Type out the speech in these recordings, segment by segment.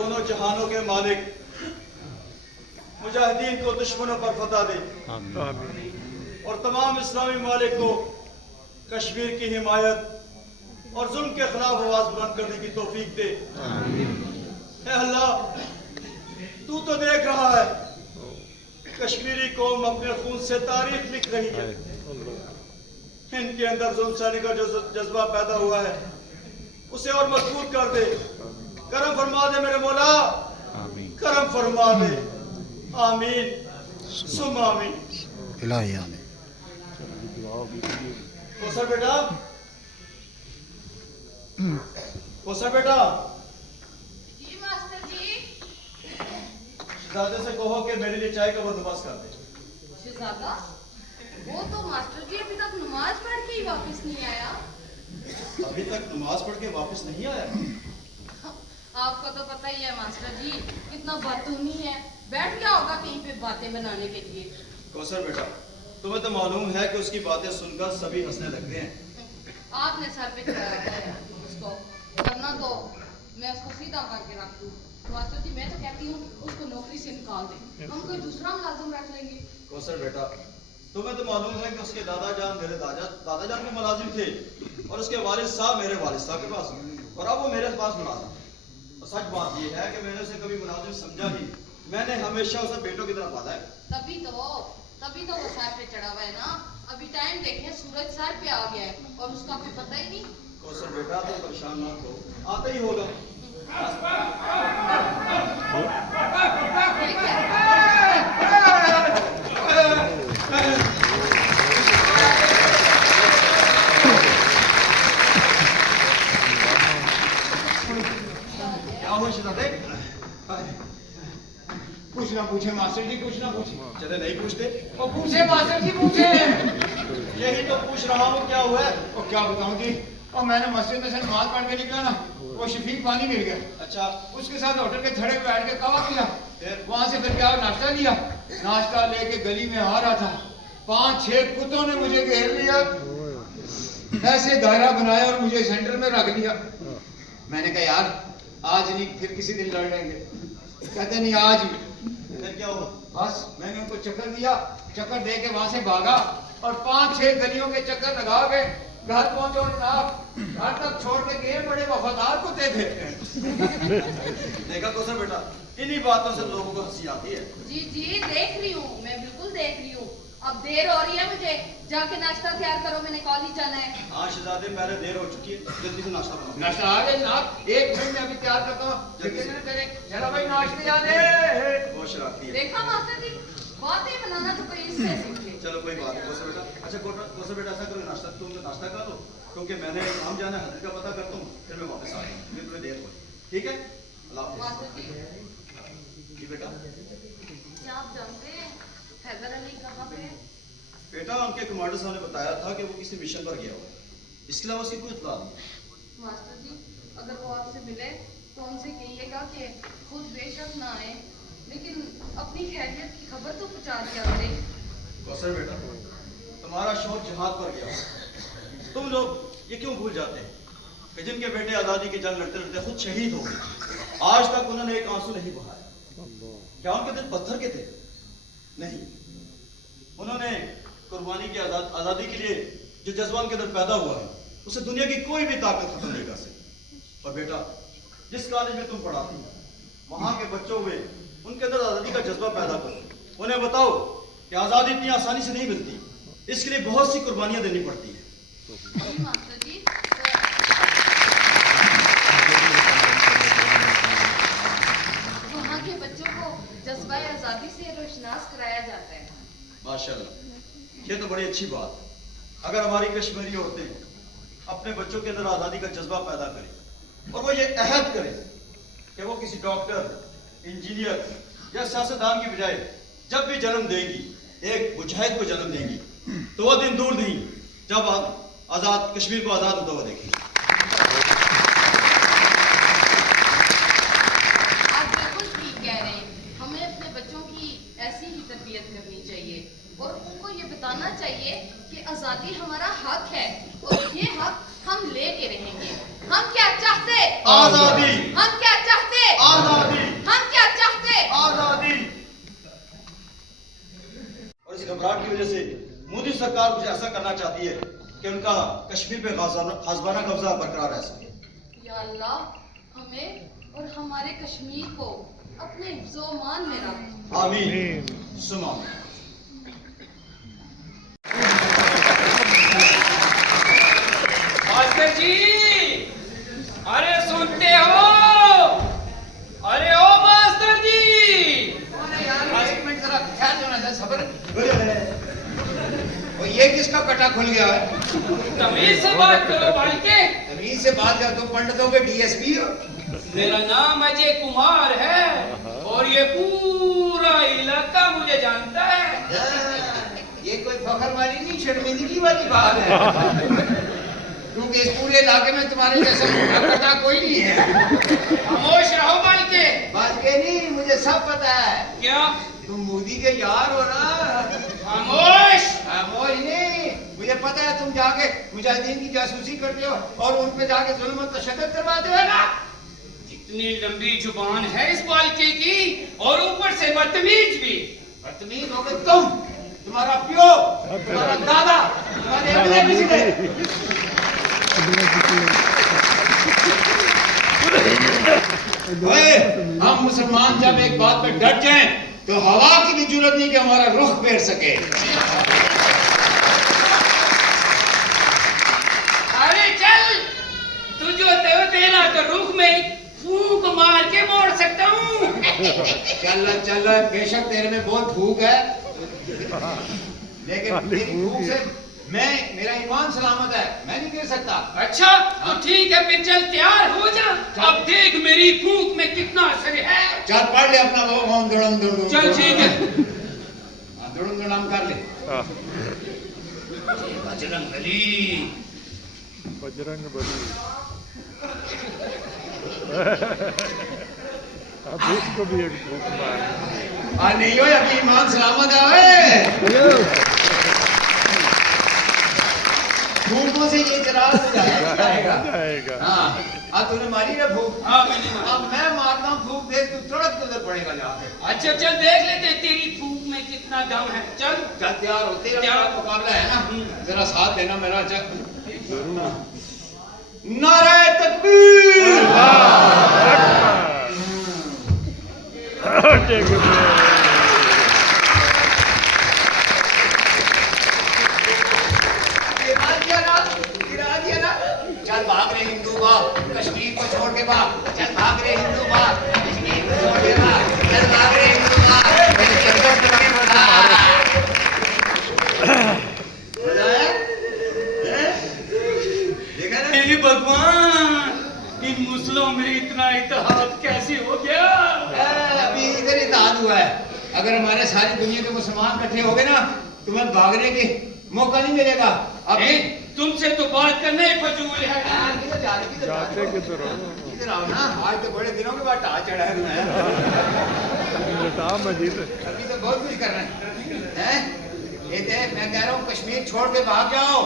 दोनों जहानों के मालिक मुजाहिदीन को दुश्मनों पर फतह दे और तमाम इस्लामी ममालिक को कश्मीर की हिमायत और जुल्म के खिलाफ आवाज बुलंद करने की तौफीक दे। ऐ अल्लाह, तू तो देख रहा है कश्मीरी कौम अपने खून से तारीख लिख रही है। इनके अंदर जुल्म सहने का जो जज्बा पैदा हुआ है उसे और मजबूत कर दे। करम फरमा दे मेरे मौला, करम फरमा दे। आमीन सुम आमीन। इलाही आमीन। कोसर बेटा, कोसर बेटा, जी मास्टर जी। शहजादे से कहो कि मेरे लिए चाय का बंदोबस्त कर दे। शहजादा, वो तो मास्टर जी अभी तक नमाज पढ़ के ही वापस नहीं आया। अभी तक नमाज पढ़ के वापस नहीं आया? आपको तो पता ही है मास्टर जी कितना बदतूनी है, बैठ गया होगा कहीं पे बातें बनाने के लिए। कौसर बेटा, तुम्हें तो मालूम है कि उसकी बातें सुनकर सभी हंसने लगते हैं। आपने सर पे चढ़ाया है उसको, वरना तो मैं उसको सीधा करके रख दूं। मास्टर जी मैं तो कहती हूँ उसको नौकरी से निकाल दें, हम कोई दूसरा मुलाजिम रख लेंगे। कौसर बेटा, तुम्हें तो मालूम है कि उसके दादा जान मेरे दादा जान के मुलाजिम थे और उसके वालिद साहब मेरे वालिद साहब के पास, और अब वो मेरे पास मुलाजिम। और सच बात ये है कि मैंने उसे कभी मुलाजिम समझा ही, मैंने हमेशा उसे बेटों की तरह पाला है। तभी तो वो सर पे चढ़ा हुआ है ना। अभी टाइम देखें, सूरज सर पे आ गया है और उसका कोई पता ही नहीं। कौसर बेटा, तुम परेशान मत हो, आता ही होगा। ठीक है। क्या हुआ शहजादे? कुछ ना पूछे मास्टर जी, कुछ ना पूछे। चले नहीं पूछते? ओ पूछे मास्टर जी, पूछे। यही तो पूछ रहा हूँ, क्या हुआ है? ओ क्या बताऊं जी, और मैंने मस्जिद में से नमाज पढ़ के निकला ना, वो शफीक पानी मिल गया। अच्छा, उसके साथ होटल के थड़े पे बैठ के कहवा पिया। फिर? वहां से फिर क्या नाश्ता लिया। नाश्ता लेके गली में आ रहा था, 5-6 कुत्तों ने मुझे घेर लिया, ऐसे दायरा बनाया और मुझे सेंटर में रख दिया। मैंने कहा यार आज नहीं, फिर किसी दिन लड़ लेंगे। कहते नहीं आज ही। फिर क्या हुआ? बस मैंने उनको चक्कर दिया, चक्कर दे के वहां से भागा और 5-6 गलियों के चक्कर लगा के घर पहुंचो जनाब। घर तक छोड़ के गए, बड़े वफादार कुत्ते थे। देखा कौसर बेटा, इन्हीं बातों से लोगों को हंसी आती है। जी देख रही हूँ, मैं बिल्कुल देख रही हूँ। अब देर हो रही है, मुझे जाके नाश्ता तैयार करो, मैंने कॉलेज जाना है। हाँ शहजादे, पहले देर हो चुकी है, जल्दी से नाश्ता बनाओ। नाश्ता आ गया जनाब, 1 मिनट में अभी तैयार करता हूँ। जरा भाई नाश्ते आ दे। बहुत शरारती है। देखा मास्टर जी, बातें बनाना तो कोई इससे सीख ले। चलो कोई बात नहीं कौसर बेटा। अच्छा कौसर बेटा, ऐसा करो, नाश्ता तुम नाश्ता कर लो, क्योंकि मैंने काम जाना है, हजरत का पता करता हूँ, फिर मैं वापस आ जाऊँ, फिर तुम्हें देर हो। ठीक है, अल्लाह हाफिज़। मास्टर जी, जी बेटा। क्या आप जानते हैं हैदर अली कहाँ पे है? बेटा, उनके कमांडर साहब ने बताया था कि वो किसी मिशन पर गया हुआ है, इसके अलावा उसकी कोई इत्तला नहीं। मास्टर जी, अगर वो आपसे मिले तो उनसे कहिएगा कि खुद बेशक ना आए, लेकिन अपनी खैरियत की खबर तो पहुंचा दिया करें। कौसर बेटा, तुम्हारा शौक जिहाद पर गया, तुम लोग ये क्यों भूल जाते हैं कि जिनके बेटे आज़ादी की जंग लड़ते लड़ते खुद शहीद हो गए, आज तक उन्होंने एक आंसू नहीं बहाया। क्या उनके दिल पत्थर के थे? नहीं, उन्होंने कुर्बानी की आज़ादी के लिए जो जज्बा उनके अंदर पैदा हुआ है उसे दुनिया की कोई भी ताकत खत्म नहीं कर सकती। और बेटा, जिस कॉलेज में तुम पढ़ाती हो वहां के बच्चों में उनके अंदर आज़ादी का जज्बा पैदा करो, उन्हें बताओ कि आज़ादी इतनी आसानी से नहीं मिलती, इसके लिए बहुत सी कुर्बानियां देनी पड़ती है। जी मास्टर जी, वहाँ के बच्चों को जज्बा आज़ादी से रोशनास कराया जाता है। माशाल्लाह, ये तो बड़ी अच्छी बात है। अगर हमारी कश्मीरी औरतें अपने बच्चों के अंदर आज़ादी का जज्बा पैदा करें और वो ये अहद करें कि वो किसी डॉक्टर, इंजीनियर या सियासतदान की बजाय जब भी जन्म देंगी एक मुजाहिद को जन्म देंगी, तो वो दिन दूर नहीं जब आप आज़ाद कश्मीर को आज़ाद होता हुआ देखेंगे। आप बिल्कुल ठीक कह रहे हैं, हमें अपने बच्चों की ऐसी ही तरबियत करनी चाहिए और उनको ये बताना चाहिए कि आज़ादी हमारा हक है और ये हक हम लेके रहेंगे। हम क्या चाहते? आज़ादी। हम क्या चाहते? आज़ादी। वजह से मोदी सरकार कुछ ऐसा करना चाहती है कि उनका कश्मीर पे खासबाना कब्जा बरकरार रह सके। या अल्लाह, हमें और हमारे कश्मीर को अपने हिफ्ज़ो-मान में रख। आमीन सुमा। मास्टर जी, अरे सुनते हो? अरे ओ मास्टर जी, एक मिनट जरा ख्याल देना था, सब्र। और ये किसका कटा खुल गया है? तमीज से बात करो भाई के। तमीज से बात कर, तुम पंडितों के डीएसपी हो। मेरा नाम अजय कुमार है और ये पूरा इलाका मुझे जानता है। ये कोई फखर वाली नहीं, शर्मिंदगी वाली बात है। क्योंकि इस पूरे इलाके में तुम्हारे जैसा कटा कोई नहीं है। खामोश रहो भाई के। बात के नहीं, मुझे सब पता है। क्या? तुम मोदी के यार हो ना। खामोश। खामोश नहीं, मुझे पता है तुम जाके मुजाहिदीन की जासूसी करते हो और उन पे जाके जुल्म और तशद्दुद करवाते हो ना। इतनी लंबी जुबान है इस बालके की और ऊपर से बदतमीज भी। बदतमीज हो गए तुम, तुम्हारा प्यो, तुम्हारा दादा, तुम्हारे अगले पिछले। ओए, हम मुसलमान जब एक बात पे डट जाएं तो हवा की भी जरूरत नहीं कि हमारा रुख फेर सके। अरे चल, तू जो तेरा तो रुख में फूंक मार के मोड़ सकता हूँ। चल चल, बेशक तेरे में बहुत भूख है, लेकिन तेरी भूख से मेरा ईमान सलामत है, मैं नहीं गिर सकता। अच्छा तो ठीक है, फिर चल तैयार हो जा। अब देख मेरी फूंक में कितना असर है। चल पढ़ ले अपना वो ओम दुड़म दुड़म। चल ठीक है, दुड़म दुड़म कर ले। बजरंग बली। बजरंग बली। अब इसको भी एक भूख मार। नहीं हो, अभी ईमान सलामत है। भूखों से ये चिराग बुझाया जाएगा। हाँ, अब तूने मारी ना भूख। हाँ मैंने मारा। अब मैं मारता हूँ भूख, देख तू तुरंत गुजर पड़ेगा जाके। अच्छा चल देख लेते तेरी फूंक में कितना दम है। चल चल तैयार हो, तेरा मुकाबला है ना, जरा साथ देना मेरा। चल, नारे तकबीर। चल भाग रे हिंदू भाग, कश्मीर को छोड़ के भाग। चल भाग रे हिंदू भाग, कश्मीर को छोड़ के भाग। चल भाग रे हिंदू भाग। देखा ना? हे भगवान, इन मुस्लिमों में इतना इत्तेहाद कैसे हो गया? अभी इधर इत्तेहाद हुआ है। अगर हमारे सारी दुनिया के मुसलमान इकट्ठे हो गए ना, तुम्हें भागने के मौका नहीं मिलेगा। अभी तुमसे तो बात करना ही फजूल है। जाते किधर हो? इधर आओ ना, आज तो बड़े दिनों के बाद ढाल चढ़ा है तुम्हें। मजीद अभी तो बहुत कुछ कर रहे हैं। ये देख, मैं कह रहा हूँ कश्मीर छोड़ के भाग जाओ।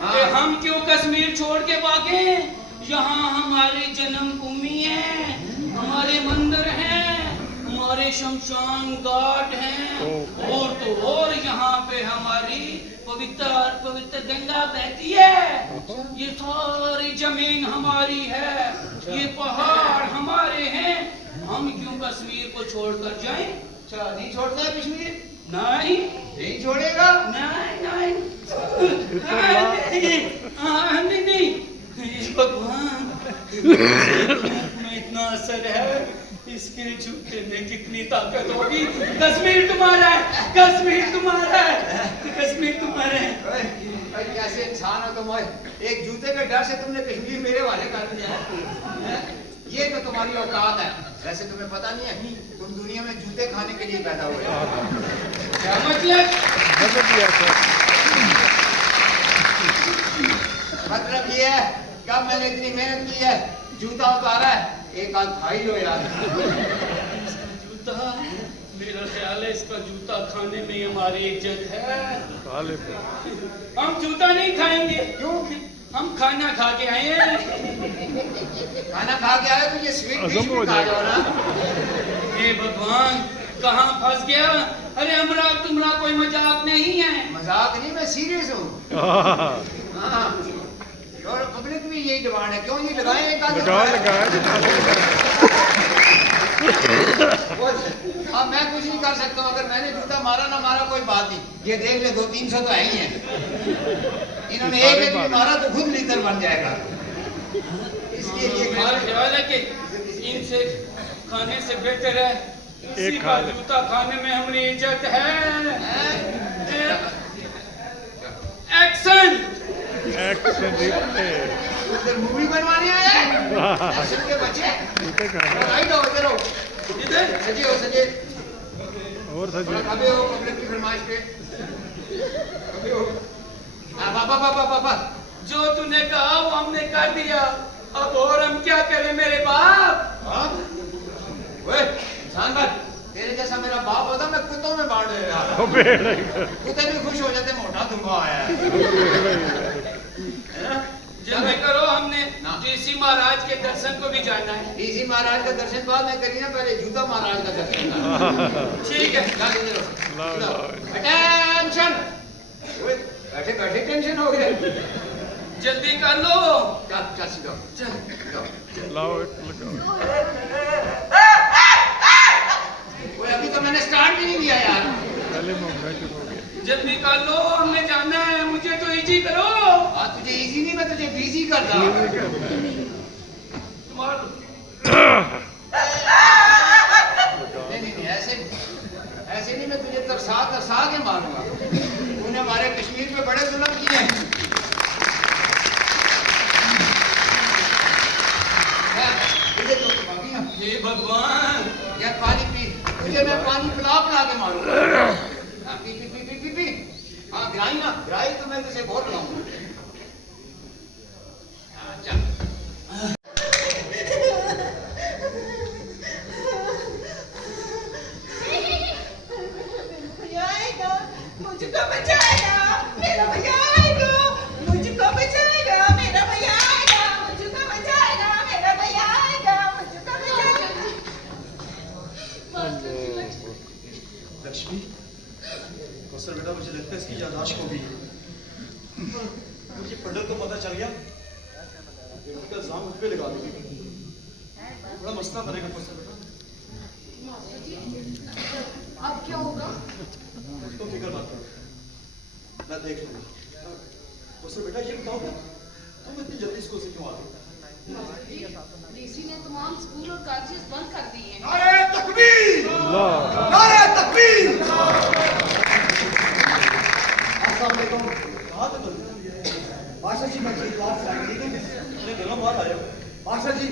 हाँ। हम क्यों कश्मीर छोड़ के भागे? यहाँ हमारी जन्मभूमि है, हमारे मंदिर हैं, हमारे शमशान घाट हैं, और तो और यहाँ पे हमारी पवित्र गंगा बहती है। ये सारी जमीन हमारी है, ये पहाड़ हमारे हैं। हम क्यों कश्मीर को छोड़कर जाएं? अच्छा, नहीं छोड़ता है कश्मीर? नहीं नहीं छोड़ेगा? नहीं भगवान, में इतना असर है, इसके जूते में कितनी ताकत होगी। कश्मीर तुम्हारा है, कश्मीर तुम्हारा है, कश्मीर तुम्हारा है। भाई कैसे इंसान हो तुम? एक जूते के डर से तुमने कश्मीर मेरे वाले कर दिया है। ये तो तुम्हारी औकात है। वैसे तुम्हें पता नहीं है, तुम दुनिया में जूते खाने के लिए पैदा हुए हो। क्या मतलब? मतलब ये है, कब मैंने इतनी मेहनत की है, जूता उतारा है, एक आध खाई लो यार। जूता, मेरा ख्याल है इसका जूता खाने में हमारी इज्जत है। हम जूता नहीं खाएंगे। क्यों? हम खाना खा के आए हैं। खाना खा के आए तो ये स्वीट डिश भी खा जाओ ना। हे भगवान, कहाँ फंस गया? अरे हमरा तुम्हारा कोई मजाक नहीं है। मजाक नहीं, मैं सीरियस हूँ। हाँ, और पब्लिक भी यही डिमांड है, क्यों नहीं लगाए एक आध अब मैं कुछ नहीं कर सकता हूँ, अगर मैंने जूता मारा ना मारा कोई बात नहीं, ये देख ले 200-300 तो है ही है। इन्होंने एक एक मारा तो खुद लीटर बन जाएगा। इसके लिए मेरा ख्याल है कि इनसे खाने से बेहतर है इसी का जूता खाने में हमारी इज्जत है। एक्शन उधर मूवी बनवाने आया है एक्शन के बच्चे। राइट हो इधर हो, इधर सजे हो, सजे और सजे अबे हो पब्लिक की फरमाइश पे अबे हो। पापा पापा पापा जो तूने कहा वो हमने कर दिया, अब और हम क्या करें मेरे बाप। ओए इंसान बात, तेरे जैसा मेरा बाप होता मैं कुत्तों में बांट देता। कुत्ते भी खुश हो जाते, मोटा दुम्बा आया है। जल्दी करो, हमने डीसी महाराज के दर्शन को भी जाना है। डीसी महाराज का दर्शन बाद में करिए ना, पहले जूता महाराज का दर्शन करना। ठीक है, अटेंशन। बैठे बैठे टेंशन हो गया। जल्दी कर लो। चल सीधा चल लाओ एक लगाओ। ओए अभी तो मैंने स्टार्ट भी नहीं दिया यार। पहले मुंबई शुरू हो गया। जल्दी कर लो, हमने जाना है, मुझे तो इजी करो। आज तुझे इजी नहीं, मैं तुझे बिजी करता। नहीं ऐसे नहीं, मैं तुझे तरसा तरसा के मारूंगा। तूने हमारे कश्मीर में बड़े जुल्म किए हैं। हे भगवान, यार पानी पी, तुझे मैं पानी पिला पिला के मारूंगा। P P P P P P. हाँ ग्राही ना, ग्राही तो मैं तुझे बहुत लाऊंगा। चल मुझको बचाएगा मेरा भैया आएगा, मुझको बचाएगा मेरा भैया आएगा, मुझको बचाएगा मेरा भैया आएगा, मुझको बचाएगा। लक्ष्मी, कौशल बेटा, मुझे लगता है इसकी याददाश्त खो गई है। मुझे पंडित को पता चल गया, उनका इल्जाम मुझ पे लगा देंगे, बड़ा मसला बनेगा कौशल बेटा। अब क्या होगा? तो फिक्र मत करो, मैं देख लूंगा। कौशल बेटा, ये बताओ तुम इतनी जल्दी स्कूल से क्यों आ गए? डीसी ने तमाम स्कूल और कॉलेजेस बंद कर दिए हैं। नारे तकबीर! नारे तकबीर! अस्सलाम वालेकुम। कहाँ थे तुम? मास्टर जी, मैं बात से आई थी, इतने दिनों बाद आए हो। मास्टर जी,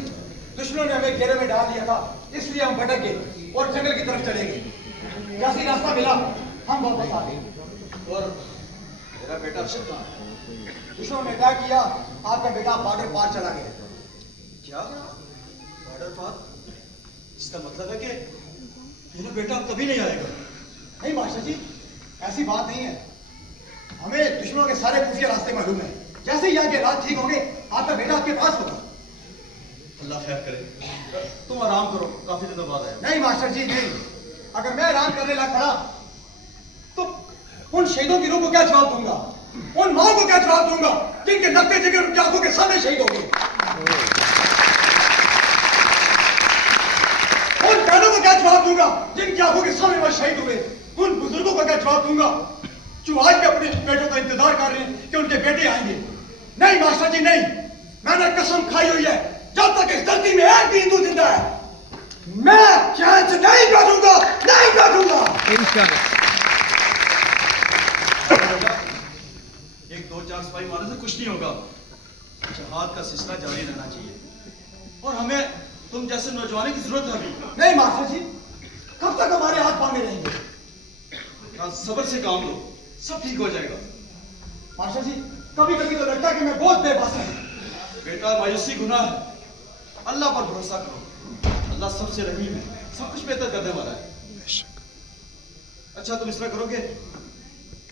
दुश्मनों ने हमें घेरे में डाल दिया था, इसलिए हम भटक गए और जंगल की तरफ चले गए। जैसे ही रास्ता मिला हम वापस आ गए। और मेरा बेटा अरशद कहाँ है? दुश्मनों ने क्या किया, आपका बेटा बॉर्डर पार चला गया। क्या बॉर्डर पार? इसका मतलब है कि मेरा बेटा अब कभी नहीं आएगा। नहीं मास्टर जी, ऐसी बात नहीं है। हमें दुश्मनों के सारे खुफिया रास्ते मालूम है। जैसे ही यहाँ के रात ठीक होंगे, आपका बेटा आपके पास होगा। अल्लाह खैर करे। तुम आराम करो, काफी दिनों बाद आए। नहीं मास्टर जी नहीं, अगर मैं आराम करने लग पड़ा तो उन शहीदों की रूह को क्या जवाब दूंगा, उन माओ को क्या जवाब दूंगा जिनके नक्शे जिगर उनकी आंखों के सामने शहीद हो गए, उन बहनों को क्या जवाब दूंगा जिनकी आंखों के सामने वह शहीद हुए, उन बुजुर्गों को क्या जवाब दूंगा जो आज भी अपने बेटों का इंतजार कर रहे हैं कि उनके बेटे आएंगे। नहीं मास्टर जी नहीं, मैंने कसम खाई हुई है, जब तक इस धरती में एक भी हिंदू जिंदा है मैं चैन से नहीं बैठूंगा, नहीं बैठूंगा। एक दो चार सिपाही मारने से कुछ नहीं होगा, जहाद का सिलसिला जारी रहना चाहिए और हमें तुम जैसे नौजवानों की जरूरत है अभी। नहीं मास्टर जी, कब तक हमारे हाथ बांधे रहेंगे? सब्र से काम लो, सब ठीक हो जाएगा। मास्टर जी, कभी कभी तो लगता है कि मैं बहुत बेबस हूं। बेटा, मायूसी गुनाह है, अल्लाह पर भरोसा करो, अल्लाह सबसे रहीम है, सब कुछ बेहतर करने वाला है। अच्छा तुम इस तरह करोगे,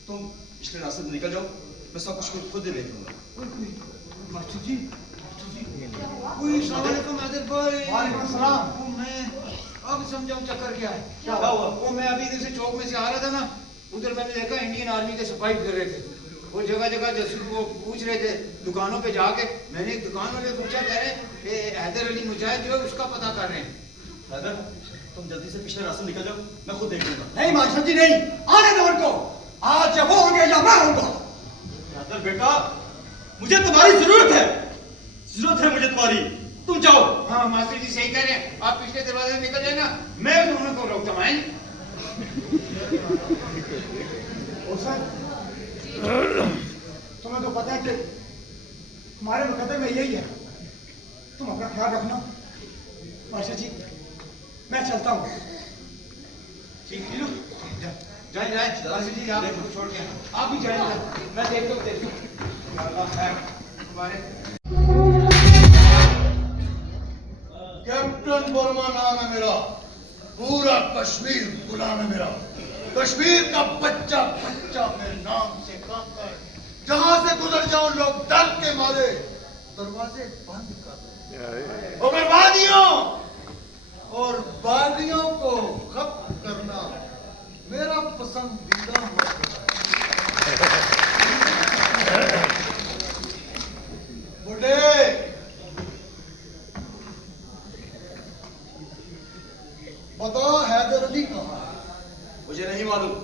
तुम पिछले रास्ते से निकल जाओ, मैं सब कुछ खुद ही देख लूंगा। मास्टर जी, वालेकुम सलाम। अब समझाऊं चक्कर क्या है। क्या हुआ? वो मैं अभी इधर से चौक में से आ रहा था ना, उधर मैंने देखा इंडियन आर्मी के सिपाही कर रहे थे। वो जगह जगह जसूस वो पूछ रहे थे दुकानों पे जाके। मैंने एक दुकान वाले पूछा, कह रहे कि हैदर अली मुजाहिद जो है उसका पता कर रहे हैं। हैदर, तुम जल्दी से पिछले रास्ते निकल जाओ, मैं खुद देख लूंगा। नहीं मास्टर जी नहीं, आने दो उनको। आज जब वो होंगे या मैं होऊंगा। हैदर बेटा, मुझे तुम्हारी जरूरत है, जरूरत है मुझे तुम्हारी। तुम जाओ। हाँ मास्टर जी सही कह रहे हैं, आप पिछले दरवाजे से निकल जाए ना, मैं दोनों को रोकता हूँ। तुम्हें तो पता है कि हमारे मुकद्दर में यही है। तुम अपना ख्याल रखना। मास्टर जी मैं चलता हूँ। ठीक है, जाए जाए मास्टर जी, आप इसको छोड़ के आप भी जाइए, मैं देखता हूँ अल्लाह खैर तुम्हारे। कैप्टन वर्मा नाम है मेरा, पूरा कश्मीर गुलाम है मेरा। कश्मीर का बच्चा बच्चा मेरे नाम से कांपता है। जहां से गुजर जाऊं लोग डर के मारे दरवाजे बंद कर दो। और बर्बादियों और बागियों को खत्म करना मेरा पसंदीदा मसला है। बुढ़े बता हैदर अली कहाँ है? मुझे नहीं मालूम।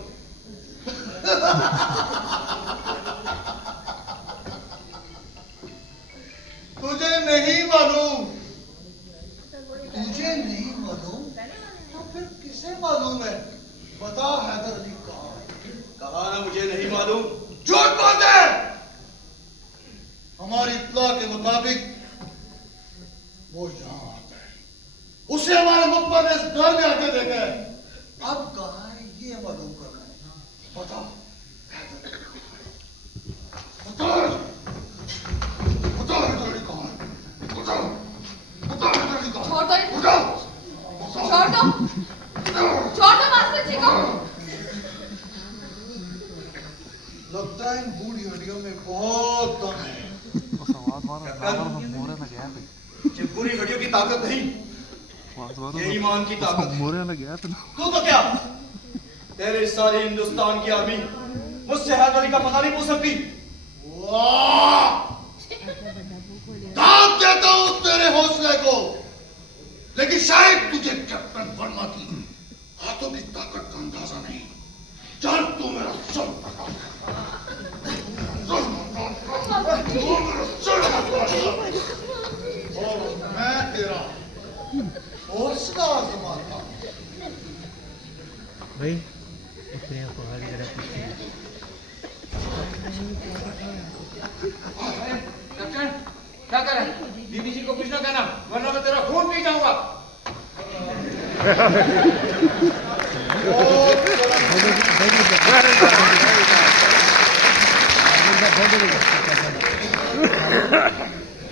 तुझे नहीं मालूम? तुझे नहीं मालूम तो फिर किसे मालूम है? बता हैदर अली कहाँ है? कहा ना मुझे नहीं मालूम। झूठ बोलते हैं। हमारी इत्तला के मुताबिक वो यहाँ आता है, उसे हमारे मुखबर ने इस घर में आके देखा है। अब कहाँ है ये मालूम करना है। बता बता बता हैदर अली कहाँ है? बता बता हैदर अली कहाँ है? छोड़ दो, बता छोड़ दो, छोड़ दो मास्टर जी को। लगता है इन बूढ़ी हड्डियों में बहुत दम है। ये पूरी हड्डियों की ताकत नहीं, ये ईमान की ताकत है। तू तो क्या, तेरे सारे हिंदुस्तान की आर्मी मुझसे हैदर अली का पता नहीं पूछ सकती। वाह! दाद देता हूं तेरे हौसले को, लेकिन शायद तुझे कैप्टन वर्मा की हाथों की ताकत का अंदाजा नहीं। चल तू मेरा सर पकड़, और मैं तेरा हौसला आजमाता हूं। भाई इतने को हारी जरा कैप्टन क्या कर रहा है? बीबी जी को कुछ ना कहना वरना मैं तेरा खून पी जाऊंगा।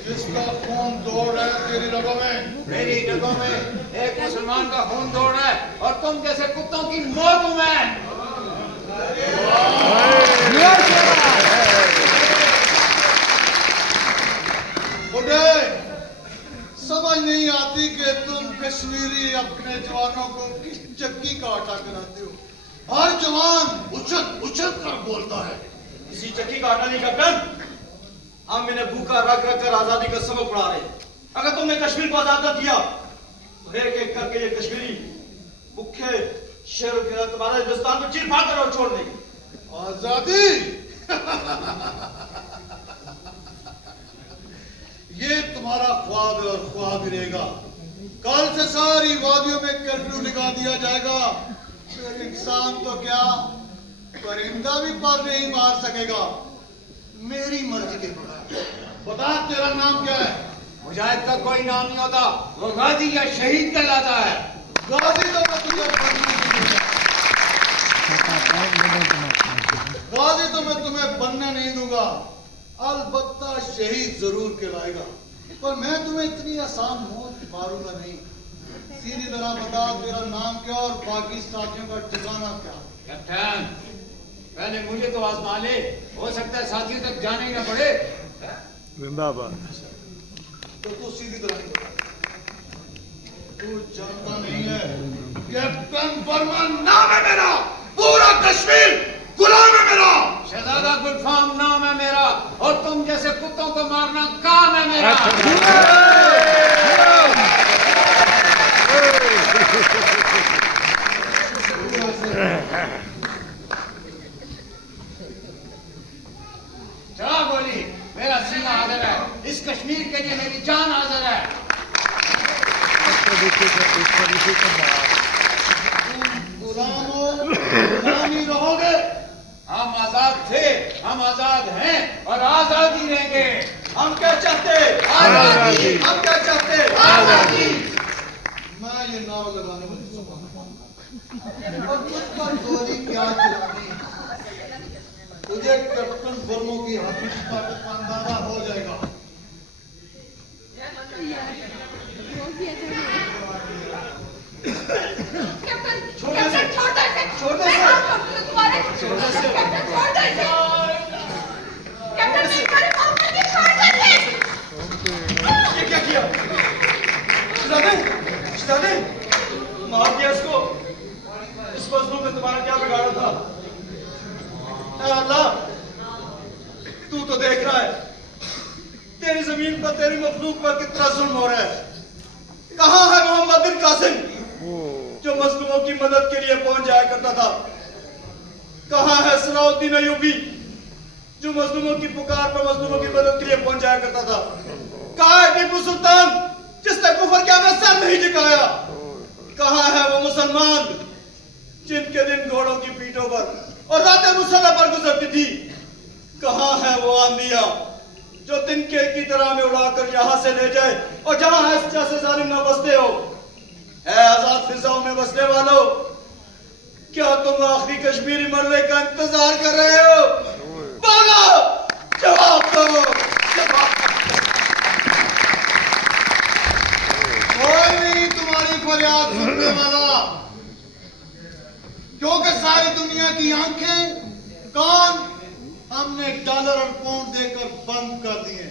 जिसका खून दौड़ रहा है तेरी रगों में, मेरी रगों में एक मुसलमान का खून दौड़ रहा है और तुम जैसे कुत्तों की मौत हूं मैं। बुढ़े समझ नहीं आती कि तुम कश्मीरी अपने जवानों को किस चक्की का आटा कराते हो। हर जवान उछल उछल कर बोलता है। इसी चक्की का आटा नहीं कैप्टन, हम इन्हें भूखा रख रख कर आजादी का सबक पढ़ा रहे। अगर तुमने कश्मीर को आजाद कर दिया तो एक एक करके ये कश्मीरी भूखे शेर के तुम्हारे हिंदुस्तान को चीर फाड़ कर और छोड़ देंगे। आजादी ये तुम्हारा ख्वाब है और ख्वाब ही रहेगा। कल से सारी वादियों में कर्फ्यू लगा दिया जाएगा। फिर इंसान तो क्या परिंदा भी पर नहीं मार सकेगा मेरी मर्जी के बगैर। बता तेरा नाम क्या है? मुजाहिद का कोई नाम नहीं होता, वो गाजी या शहीद कहलाता है। गाजी तो मैं तुझे बनने नहीं दूंगा। गाजी तो मैं तुम्हें बनने नहीं दूंगा, अलबत्ता शहीद जरूर कहलाएगा, पर मैं तुम्हें इतनी आसान मौत मारूंगा नहीं। सीधी तरह बता तेरा नाम क्या और बाकी साथियों का ठिकाना क्या? कैप्टन पहले मुझे तो आजमा ले, हो सकता है साथियों तक जाने ही ना पड़े। जिंदाबाद। तो तू सीधी तरह नहीं बता। तू जानता नहीं है कैप्टन वर्मा नाम है मेरा, पूरा कश्मीर गुलाम है मेरा। शहजादा गुलफाम नाम है मेरा, और तुम जैसे कुत्तों को मारना काम है मेरा। चला गोली, मेरा सीना हाजिर है, इस कश्मीर के लिए मेरी जान हाजिर है। गुलामों, गुलामी रहोगे। हम आजाद थे, हम आजाद हैं और आजाद ही रहेंगे। हम क्या चाहते? आजादी। हम क्या चाहते? आजादी। मैं ये नाव लगाने में और तुझ पर गोली क्या चलानी, तुझे कैप्टन वर्मा की हकीकत का अंदाजा हो जाएगा। कैप्टन छोड़ दे कैप्टन छोड़ दो इसे। छोड़ दे मैं इसे। हाथ पकड़ लूं तुम्हारे। कैप्टन छोड़ दो इसे। कैप्टन नहीं करे माफ कर दे, छोड़ दो इसे। ये क्या किया? शहजादे, शहजादे, मार दिया इसको। इस मजलूम में तुम्हारा क्या बिगाड़ा था? ऐ अल्लाह, तू तो देख रहा है तेरी जमीन पर, तेरी मखलूक पर कितना जुल्म हो रहा है। कहाँ है मोहम्मद बिन कासिम जो मजलूमों की मदद के लिए पहुंच जाया करता था? कहाँ है सलाउद्दीन अय्यूबी जो मजलूमों की पुकार पर मजलूमों की मदद के लिए पहुंच जाया करता था? कहाँ है टीपू सुल्तान जिसने कुफर के आगे सर नहीं झुकाया? कहाँ है वो मुसलमान जिनके दिन घोड़ों की पीठों पर और रातें मुसल्ला पर गुजरती थी? कहाँ है वो आंधियां जो तिनके की तरह में उड़ाकर यहां से ले जाए और जहां है जैसे जालिम न बसते हो? ऐ आजाद फिजाओं में बसने वालों, क्या तुम आखिरी कश्मीरी मरने का इंतजार कर रहे हो? बोलो, जवाब दो, जवाब दो। कोई नहीं तुम्हारी फरियाद सुनने वाला, क्योंकि सारी दुनिया की आंखें, कान हमने डॉलर और पाउंड देकर बंद कर दिए।